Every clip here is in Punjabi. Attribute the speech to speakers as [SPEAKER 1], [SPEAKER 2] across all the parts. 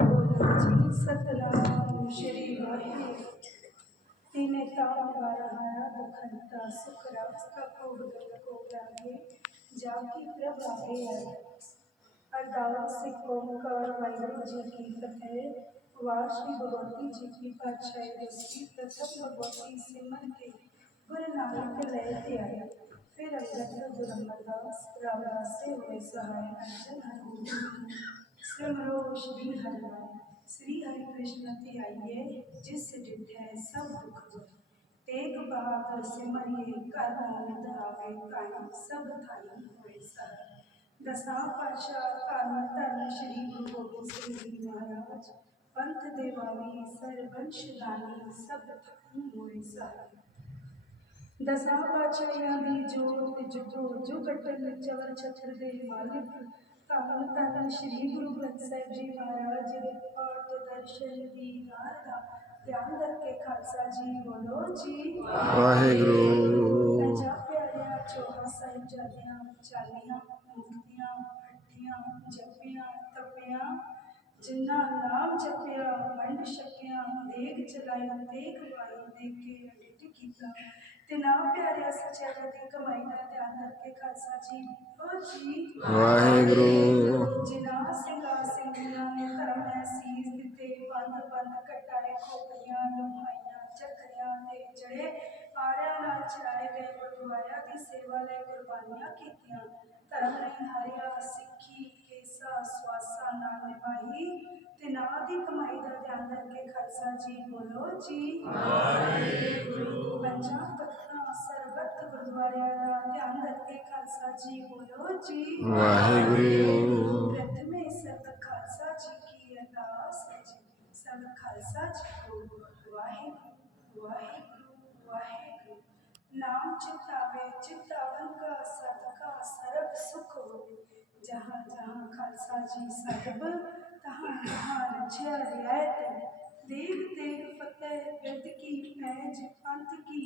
[SPEAKER 1] ਬੋਲੋ ਜੀ ਸਤਨਾਮ ਸ਼੍ਰੀ ਵਾਹਿਗੁਰੂ ਤੀਨੇ ਤਾਮ ਵਾਰਹਾਇਆ ਦੁਖੰਤਾ ਸੁਖ ਰਾਸਤਾ ਕੋਡ ਗਲ ਕੋ ਲਾਗੇ ਜਾ ਕੀ ਪ੍ਰਭ ਆਏ ਅਰਦਾਸ ਸਿੱਖ ਓਮਕਾਰ ਵਾਹਿਗੁਰੂ ਜੀ ਕੀ ਫਤਿਹ ਵਾਰ ਸ਼੍ਰੀ ਭਗਵਤੀ ਜੀ ਕੀ ਪਾਤਸ਼ਾਹੀ ਦਸਵੀਂ ਪ੍ਰਥਮ ਭਗਵਤੀ ਸਿਮਰਨ ਕੇ ਗੁਰੂ ਨਾਨਕ ਲੈ ਤੇ ਆਇਆ ਫਿਰ ਅੰਗਦ ਗੁਰੂ ਅਮਰਦਾਸ ਰਾਮਦਾਸ ਸੇ ਹੋਏ ਸਹਾਇ ਅੰਜਨ ਹਰਿ ਸਿਮਰੋ ਸ਼੍ਰੀ ਹਰਿ ਸ੍ਰੀ ਹਰਿ ਕ੍ਰਿਸ਼ਨ ਤੇ ਆਈਏ ਜਿਸ ਡਿਠੈ ਸਭ ਦੁਖ ਦੁਖ ਤੇਗ ਬਹਾਦਰ ਸਿਮਰਿਏ ਕਰ ਨਾਨਕ ਆਵੇ ਕਾਇ ਸਭ ਥਾਈ ਹੋਏ ਸਰ ਦਸਾਂ ਪਾਤਸ਼ਾਹ ਧੰਨ ਧੰਨ ਸ੍ਰੀ ਗੁਰੂ ਗੋਬਿੰਦ ਸਿੰਘ ਜੀ ਮਹਾਰਾਜ ਪੰਥ ਦੇਵਾਨੀ ਸਰਬੰਸ਼ ਦਾਨੀ ਸਭ ਥਾਈ ਹੋਏ ਸਰ ਦਸਾਂ ਪਾਤਸ਼ਾਹਾਂ ਦੀ ਜੋਤ ਜੁਗੋ ਜੁਗਟਲ ਚਵਰ ਛਤਰ ਦੇ ਮਾਲਿਕ ਧੰਨ ਧੰਨ ਸ੍ਰੀ ਗੁਰੂ ਗ੍ਰੰਥ ਸਾਹਿਬ ਜੀ ਮਹਾਰਾਜ ਜੀ ਦੇ ਪਾਠ ਦਰਸ਼ਨ ਦੀਦਾਰ ਦਾ ਧਿਆਨ ਕਰਕੇ ਖਾਲਸਾ ਜੀ ਬੋਲੋ ਜੀ।
[SPEAKER 2] ਵਾਹਿਗੁਰੂ।
[SPEAKER 1] ਪੰਜਾਬ ਪਿਆਰਿਆ ਚੋਹਾ ਸਾਹਿਬ ਜਾਂਦੀਆਂ ਚਾਲੀਆਂ ਮੁਕਤੀਆਂ ਹੱਟੀਆਂ ਜਪੀਆਂ ਤਪੀਆਂ। ਜਿਨ੍ਹਾਂ ਨਾਮ ਜਪਿਆ ਮੰਡ ਛਕਿਆ ਦੇਖ ਚਲਾਈ ਦੇਖ ਵਾਈ ਦੇਖ ਕੇ ਅਡਿੱਟ ਕੀਤਾ। ਤੇ ਨਾ ਪਿਆਰਿਆ ਸੱਚਿਆ ਦੀ ਕਮਾਈ ਦਾ ਧਿਆਨ ਕਰਕੇ ਖਾਲਸਾ ਜੀ। ਬੋਲੋ ਜੀ।
[SPEAKER 2] ਵਾਹਿਗੁਰੂ।
[SPEAKER 1] ਜਿਨ੍ਹਾਂ ਸਿੰਘਾਂ ਸਿੰਘਾਂ ਨੇ ਧਰਮ ਹੈ ਸੀਸ ਦਿੱਤੇ ਬੰਦ ਬੰਦ ਕਟਾਏ ਖੋਪੜੀਆਂ ਲੁਹਾਈਆਂ ਚੱਕਰੀਆਂ ਤੇ ਜੜੇ ਆਰਿਆਂ ਨਾਲ ਚਲਾਏ ਗਏ ਗੁਰਦੁਆਰਿਆਂ ਦੀ ਸੇਵਾ ਲਈ ਕੁਰਬਾਨੀਆਂ ਕੀਤੀਆਂ। ਧਰਮ ਨਹੀਂ ਹਾਰਿਆ ਸਿੱਖੀ ਕੇਸਾ ਸਵਾਸਾ ਨਾਲ ਨਿਭਾਈ ਤੇ ਨਾ ਦੀ ਕਮਾਈ ਦਾ ਧਿਆਨ ਕਰਕੇ ਖਾਲਸਾ ਜੀ ਬੋਲੋ ਜੀ। ਵਾਹਿਗੁਰੂ। ਕਰਕੇ ਖਾਲਸਾ ਜੀ ਬੋਲੋ ਜੀ
[SPEAKER 2] ਵਾਹਿਗੁਰੂ।
[SPEAKER 1] ਪ੍ਰਥਮੇ ਸਰਬ ਖਾਲਸਾ ਜੀ ਕੀ ਅਰਦਾਸ ਹੈ ਜੀ। ਸਰਬ ਖਾਲਸਾ ਜੀ ਕੋ ਵਾਹਿਗੁਰੂ ਵਾਹਿਗੁਰੂ ਵਾਹਿਗੁਰੂ। ਨਾਮ ਚਿਤਾਵੇ ਚਿਤਾਵਨ ਕਾ ਸਦਕਾ ਸਰਬ ਸੁਖ ਹੋਵੇ। ਜਹਾਂ ਜਹਾਂ ਖਾਲਸਾ ਜੀ ਸਾਹਿਬ ਤਹਾਂ ਤਹਾਂ ਰਚਿਆ ਰਿਆਇਤ ਦੇਗ ਤੇਗ ਫਤਿਹ ਬਿਰਦ ਕੀ ਪੈਜ ਪੰਥ ਕੀ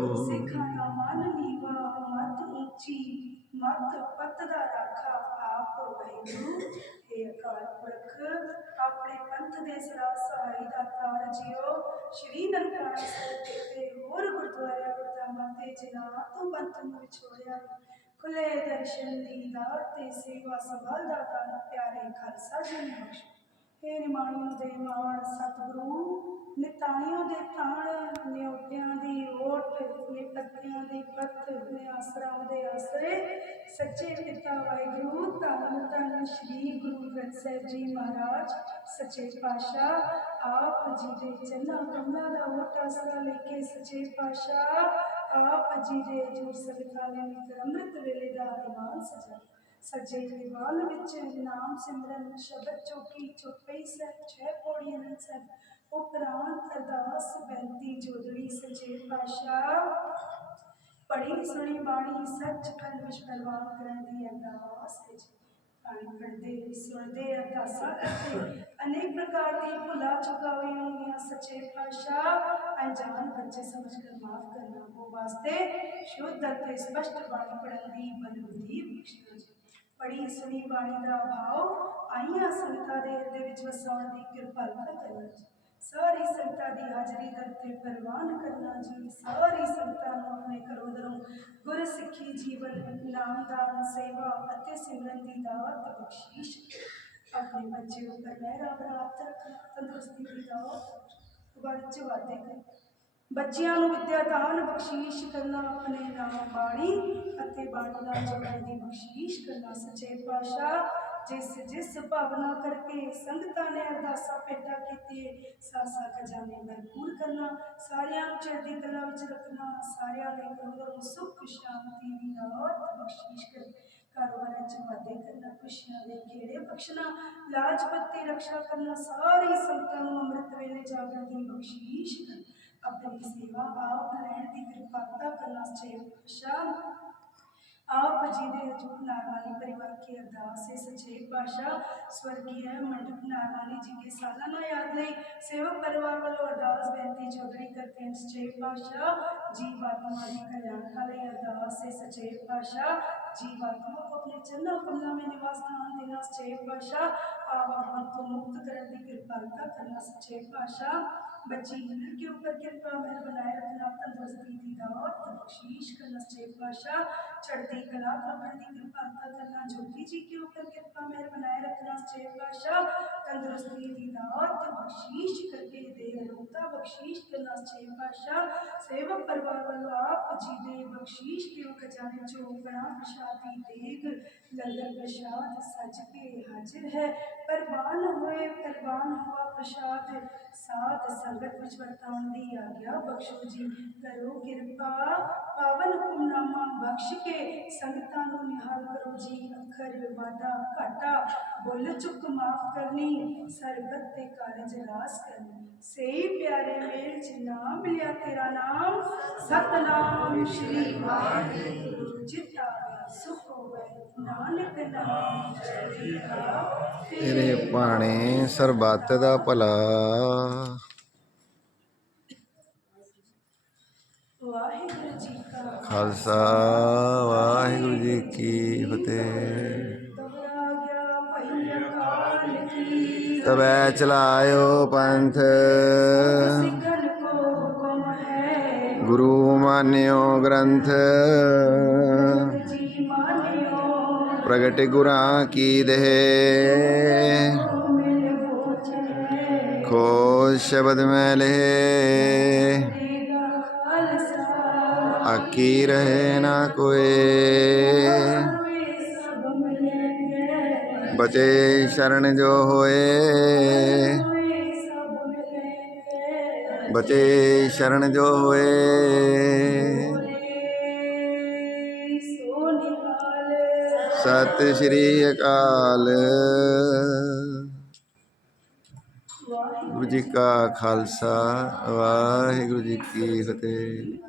[SPEAKER 1] ਉੱਚੀ ਮਤ ਪਤ ਦਾ ਰਾਖਾ ਆਪ ਵਾਹਿਗੁਰੂ। ਇਹ ਅਕਾਲ ਪੁਰਖ, ਆਪਣੇ ਪੰਥ ਦੇ ਸਦਾ ਸਹਾਈ ਦਾ ਤਾਰ ਜਿਓ। ਸ਼੍ਰੀ ਨਨਕਾਣਾ ਸਾਹਿਬ ਜੀ ਹੋਰ ਗੁਰਦੁਆਰਿਆਂ ਗੁਰਦਾਮਾਂ ਤੇ ਜਿਨ੍ਹਾਂ ਤੋਂ ਪੰਥ ਨੂੰ ਵਿਛੋੜਿਆ। ਖੁੱਲੇ ਦਰਸ਼ਨ ਦੀਦਾਰ ਤੇ ਸੇਵਾ ਸੰਭਾਲ ਦਾ ਦਾਨ ਪਿਆਰੇ ਖਾਲਸਾ ਜੀ ਨੂੰ ਬਖਸ਼ੋ। ਹੇ ਨਿਮਾਣਿਓ ਦੇ ਮਾਣ ਸਤਿਗੁਰੂ, ਨਿਤਾਣਿਓ ਦੇ ਤਾਣ ਓਟ ਦੀ ਪੱਤ ਨੇ ਆਸਰਾ ਦੇ ਆਸਰੇ ਸੱਚੇ ਪਿਤਾ ਵਾਹਿਗੁਰੂ, ਧੰਨ ਧੰਨ ਸ੍ਰੀ ਗੁਰੂ ਗ੍ਰੰਥ ਸਾਹਿਬ ਜੀ ਮਹਾਰਾਜ, ਸੱਚੇ ਪਾਤਸ਼ਾਹ, ਆਪ ਜੀ ਦੇ ਚੰਨਾ ਕਮਲਾਂ ਦਾ ਓਟ ਆਸਰਾ ਲੈ ਕੇ ਸੱਚੇ ਪਾਤਸ਼ਾਹ, ਆਪ ਜੀ ਦੇ ਜੋਰ ਸਦਕਾ ਨੇ ਮਿੱਤਰ ਅੰਮ੍ਰਿਤ ਵੇਲੇ ਦਾ ਦੀਵਾਨ ਸਜਾ। ਸੱਜੇ ਦੀਵਾਨ ਵਿੱਚ ਨਾਮ ਸਿਮਰਨ, ਸ਼ਬਦ ਚੋਕੀ ਚੁਪਈ ਸਾਹਿਬ, ਛੇ ਪੌੜੀਆਂ ਨਾਲ ਸਾਹਿਬ। ਉਪਰਾਂਤ ਅਰਦਾਸ, ਬੇਨਤੀ, ਜੋਦੜੀ, ਸੱਚੇ ਪਾਤਸ਼ਾਹ। ਪੜੀ ਸੁਣੀ ਬਾਣੀ ਸੱਚ ਖੰਡ ਵਿੱਚ ਪ੍ਰਵਾਨ ਕਰਨ ਦੀ ਅਰਦਾਸ ਹੈ ਪਾਣੀ ਪੜਦੇ ਸੁਣਦੇ ਅਰਦਾਸਾਂ ਕਰਦੇ ਅਨੇਕ ਪ੍ਰਕਾਰ ਦੀ ਭੁਲਾ ਚੁਕਾਵੀ ਹੋਈਆਂ। ਸੱਚੇ ਪਾਤਸ਼ਾਹ, ਅਣਜਾਣ ਬੱਚੇ ਸਮਝ ਕਰ ਮਾਫ ਕਰਨਾ ਉਹ ਵਾਸਤੇ ਸ਼ੁੱਧ ਅਤੇ ਸਪਸ਼ਟ ਬਾਣੀ ਪੜਨ ਦੀ ਬਲਬੁੱਧੀ ਬਖਸ਼ਣਾ ਜੀ। ਪੜੀ ਸੁਣੀ ਬਾਣੀ ਦਾ ਭਾਵ ਆਈਆਂ ਸੰਗਤਾਂ ਦੇ ਹਿਰਦੇ ਵਿੱਚ ਵਸਾਉਣ ਦੀ ਕਿਰਪਾਲਤਾ ਕਰਨਾ ਜੀ ਦੀ ਹਾਜ਼ਰੀ ਦਰ ਤੇ ਪ੍ਰਵਾਨ ਕਰਨਾ ਜੀ। ਸਾਰੀ ਸੰਗਤਾਂ ਨੂੰ ਆਪਣੇ ਘਰੋਂ ਦਰੋਂ ਗੁਰ ਸਿੱਖੀ ਜੀਵਨ ਨਾਮਦਾਨ ਸੇਵਾ ਅਤੇ ਸਿਮਰਨ ਦੀ ਦਾਤ ਬਖਸ਼ੀਸ਼। ਆਪਣੇ ਬੱਚੇ ਉੱਪਰ ਮਹਿਰਾ ਪ੍ਰਾਪਤ ਤੰਦਰੁਸਤੀ ਦੀ ਦਾਤ ਵਰਚ ਵਾਦੇ ਕਰ ਬੱਚਿਆਂ ਨੂੰ ਵਿਦਿਆ ਦਾਨ ਬਖਸ਼ੀਸ਼ ਕਰਨਾ, ਆਪਣੇ ਨਾਮ ਬਾਣੀ ਅਤੇ ਬਾਣੀ ਨਾਲ ਜੁੜਨ ਦੀ ਬਖਸ਼ੀਸ਼ ਕਰਨਾ। ਸੱਚੇ ਪਾਤਸ਼ਾਹ ਜਿਸ ਜਿਸ ਭਾਵਨਾ ਕਰਕੇ ਸੰਗਤਾਂ ਨੇ ਅਰਦਾਸਾਂ ਭੇਟਾ ਕੀਤੀ ਸਾਸਾ ਖਜ਼ਾਨੇ ਭਰਪੂਰ ਕਰਨਾ, ਸਾਰਿਆਂ ਨੂੰ ਚੜ੍ਹਦੀ ਕਲਾ ਵਿੱਚ ਰੱਖਣਾ, ਸਾਰਿਆਂ ਦੇ ਘਰੋਂ ਸੁੱਖ, ਸ਼ਾਂਤੀ ਦੀ ਦਾਤ ਬਖਸ਼ੀਸ਼ ਕਰ। ਕਾਰੋਬਾਰਾਂ ਚ ਵਾਧੇ ਕਰਨਾ, ਖੁਸ਼ੀਆਂ ਦੇ ਖੇੜੇ ਬਖਸ਼ਣਾ, ਲਾਜਪਤੀ ਰਕਸ਼ਾ ਕਰਨਾ, ਸਾਰੀ ਸੰਗਤਾਂ ਨੂੰ ਅੰਮ੍ਰਿਤ ਵੇਲੇ ਜਾਗਣ ਦੀ ਬਖਸ਼ੀਸ਼ ਕਰ ਆਪਣੀ ਸੇਵਾ ਆਪ ਲੈਣ ਦੀ ਕਿਰਪਾਲਤਾ ਕਰਨਾ ਸੱਚੇ ਪਾਤਸ਼ਾਹ आप जी दे हजूर नारवानी परिवार की अरदास है सच्चे पातशाह स्वर्गीय मंडप नारवानी जी के सालाना याद ਲਈ ਸੇਵਕ ਪਰਿਵਾਰ ਵੱਲੋਂ ਅਰਦਾਸ ਬੇਨਤੀ ਚੌਧਰੀ ਕਰਦੇ ਹਨ ਸੱਚੇ ਪਾਤਸ਼ਾਹ जीवात्मा की कल्याणता ਲਈ अरदास है सच्चे पातशाह जीवात्मा को अपने चरणों कमलों में निवास स्थान देना सच्चे पातशाह आवागमन को मुक्त करने की कृपालता करना सच्चे पातशाह बच्ची हुनर के ऊपर कृपा मेहर बनाए रखना तंदुरुस्ती दी दावत बख्शीश करना सच्चे पातशाह चढ़ती कला रखने की कृपालता करना ज्योति जी के ऊपर कृपा मेहर बनाए रखना सच्चे पातशाह तंदुरुस्ती दी दावत बख्शीश करके दे अनुता बख्शीश करना छे पाशाह सेवक परिवार वालों, आप जी दे, बख्शीश के खजाने जो बड़ा प्रसादी देख लंगर प्रसाद सज के हाजिर है। परवान हुए, परवान हुआ प्रसाद साथ संगत विच वर्तान दी आज्ञा, बख्शो जी, करो कृपा। पावन हुक्मनामा बख्श के संगता नु निहाल करो जी, अखर वादा घाटा बोल चुक माफ़ करनी, सरबत ते कारज ਕਾਰਜ ਰਾਸ ਕਰਨੀ। ਸਹੀ ਪਿਆਰੇ ਮੇਲ ਚ ਨਾਮ ਮਿਲਿਆ ਤੇਰਾ ਨਾਮ। ਸਤਨਾਮ ਸ਼੍ਰੀ ਵਾਹਿਗੁਰੂ। ਜਿਤਾ ਸੁਖ ਹੋਵੇ। ਨਾਨਕ ਨਾਮ ਚੜ੍ਹਦੀ ਕਲਾ
[SPEAKER 2] ਤੇਰੇ ਭਾਣੇ ਸਰਬੱਤ ਦਾ ਭਲਾ।
[SPEAKER 1] ਵਾਹਿਗੁਰੂ ਜੀ ਕਾ
[SPEAKER 2] ਖਾਲਸਾ ਵਾਹਿਗੁਰੂ ਜੀ ਕੀ ਫਤਿਹ। ਤਬੈ ਚਲਾਇਓ ਪੰਥ। ਗੁਰੂ ਮਾਨਿਓ ਗ੍ਰੰਥ।
[SPEAKER 1] ਜੀ
[SPEAKER 2] ਪ੍ਰਗਟ ਗੁਰਾਂ ਕੀ ਦੇਹ। ਖੋ ਸ਼ਬਦ ਮੈਂ ਲਹਿ
[SPEAKER 1] ਤੇਰਾ
[SPEAKER 2] ਆਕੀ ਰਹੇ ਨਾ ਕੋਏ ਬਚੇ ਸ਼ਰਨ ਜੋ ਹੋਏ। ਬਚੇ ਸ਼ਰਨ ਜੋ ਹੋਏ।
[SPEAKER 1] ਸੋ
[SPEAKER 2] ਸਤਿ ਸ਼੍ਰੀ ਅਕਾਲ। ਗੁਰੂ ਜੀ ਕਾ ਖਾਲਸਾ, ਵਾਹਿਗੁਰੂ ਜੀ ਕੀ ਫਤਿਹ।